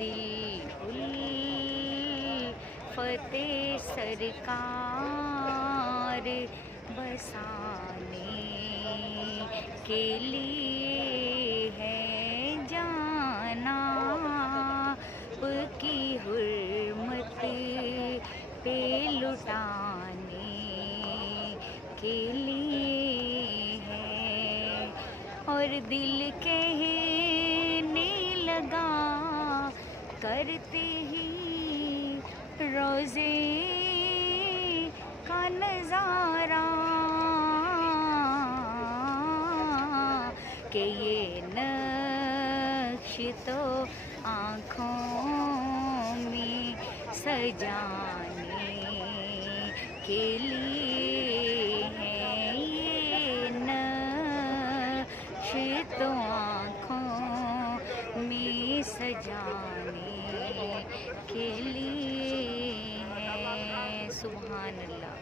دل الفتح سرکار بسانے کے لیے ہے جانا، آپ کی حرمت پہ لٹانے کے لیے ہے، اور دل کہنے لگا کرتے ہی روزے کا نظارہ کہ یہ نقش تو آنکھوں میں سجانے کے لیے ہے، یہ نقش تو آنکھوں میں سجانے کے لیے ہے۔ سبحان اللہ۔